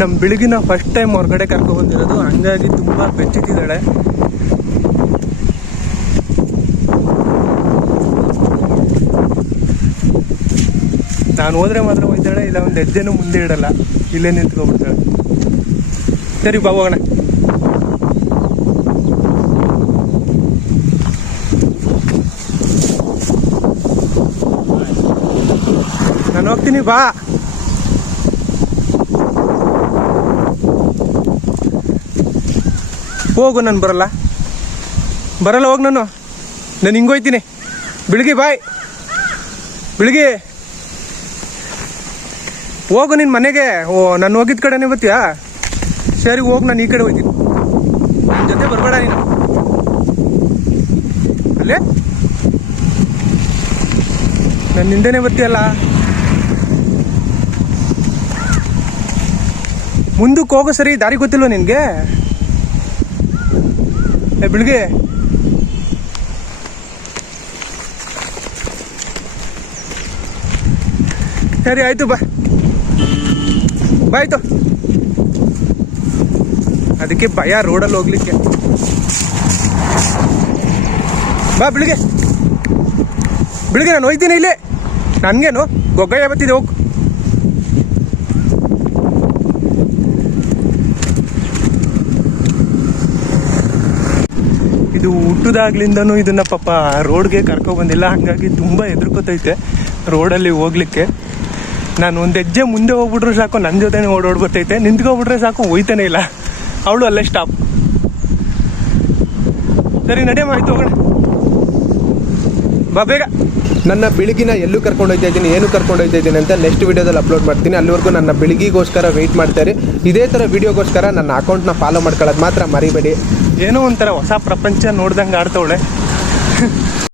ನಮ್ಮ ಬೆಳಗಿನ first time ಹೊರಗಡೆ ಕರ್ಕೊಬಂದಿರೋದು, ಹಂಗಾಗಿ ತುಂಬ ಬೆಚ್ಚಿಟ್ಟಿದ್ದಾಳೆ. ನಾನು ಹೋದ್ರೆ ಮಾತ್ರ ಹೋಗ್ತಾಳೆ, ಇಲ್ಲ ಒಂದು ಹೆಜ್ಜೆನೂ ಮುಂದೆ ಇಡಲ್ಲ, ಇಲ್ಲೇ ನಿಂತ್ಕೊಬಿಡ್ತಾಳೆ. ಸರಿ ಬಾ ಹೋಗೋಣ. ನಾನು ಹೋಗ್ತೀನಿ ಬಾ. ಹೋಗು, ನಾನು ಬರಲ್ಲ ಹೋಗಿ. ನಾನು ಹಿಂಗೋಯ್ತೀನಿ. ಬೆಳಿಗ್ಗೆ ಬಾಯ್, ಬೆಳಿಗ್ಗೆ ಹೋಗು ನಿನ್ನ ಮನೆಗೆ. ನಾನು ಹೋಗಿದ್ದ ಕಡೆನೇ ಬರ್ತೀಯಾ? ಸರಿ ಹೋಗಿ, ನಾನು ಈ ಕಡೆ ಹೋಗ್ತೀನಿ. ನನ್ನ ಜೊತೆ ಬರಬೇಡ ನೀನು. ಅಲ್ಲೇ ನನ್ನ ಹಿಂದೆನೇ ಬರ್ತೀಯಲ್ಲ. ಮುಂದಕ್ಕೆ ಹೋಗೋ. ಸರಿ, ದಾರಿ ಗೊತ್ತಿಲ್ವ ನಿನಗೆ? ಬೆಳಿಗ್ಗೆ ಸರಿ ಆಯಿತು, ಬಾಯ್ತು. ಅದಕ್ಕೆ ಭಯ ರೋಡಲ್ಲಿ ಹೋಗ್ಲಿಕ್ಕೆ. ಬಾ ಬೆಳಿಗ್ಗೆ, ನಾನು ಹೋಗ್ತೀನಿ. ಇಲ್ಲೇ ನನಗೇನು ಗೊಗ್ಗಯ್ಯ ಬತ್ತಿದೆ, ಹೋಗು. ಇದು ಹುಟ್ಟದಾಗ್ಲಿಂದನೂ ಇದನ್ನ ಪಾಪ ರೋಡ್ಗೆ ಕರ್ಕೊಬಂದಿಲ್ಲ, ಹಾಗಾಗಿ ತುಂಬ ಹೆದರ್ಕೋತೈತೆ ರೋಡಲ್ಲಿ ಹೋಗ್ಲಿಕ್ಕೆ. ನಾನು ಒಂದು ಹೆಜ್ಜೆ ಮುಂದೆ ಹೋಗ್ಬಿಟ್ರೆ ಸಾಕು, ನನ್ನ ಜೊತೆನೇ ಓಡೋಡ್ಬರ್ತೈತೆ. ನಿಂತ್ಕೊಬಿಟ್ರೆ ಸಾಕು, ಹೋಯ್ತಾನೆ ಇಲ್ಲ. ಅವಳು ಅಲ್ಲೇ ಸ್ಟಾಪ್. ಸರಿ ನಡೆಯಮ್ಮ, ಆಯ್ತು ಹೋಗೋಣ ಬಾ ಬೇಗ. ನನ್ನ ಬೆಳಗಿನ ಎಲ್ಲೂ ಕರ್ಕೊಂಡು ಹೋಗ್ತಾ ಇದ್ದೀನಿ, ಏನು ಕರ್ಕೊಂಡು ಹೋಗ್ತಾ ಇದ್ದೀನಿ ಅಂತ ನೆಕ್ಸ್ಟ್ ವೀಡಿಯೋದಲ್ಲಿ ಅಪ್ಲೋಡ್ ಮಾಡ್ತೀನಿ. ಅಲ್ಲಿವರೆಗೂ ನನ್ನ ಬೆಳಗಿಗೋಸ್ಕರ ವೆಯ್ಟ್ ಮಾಡ್ತಾರೆ. ಇದೇ ಥರ ವೀಡಿಯೋಗೋಸ್ಕರ ನನ್ನ ಅಕೌಂಟ್ನ ಫಾಲೋ ಮಾಡ್ಕೊಳ್ಳೋದು ಮಾತ್ರ ಮರಿಬೇಡಿ. ಏನೋ ಒಂಥರ ಹೊಸ ಪ್ರಪಂಚ ನೋಡ್ದಂಗೆ ಆಡ್ತವಳೆ.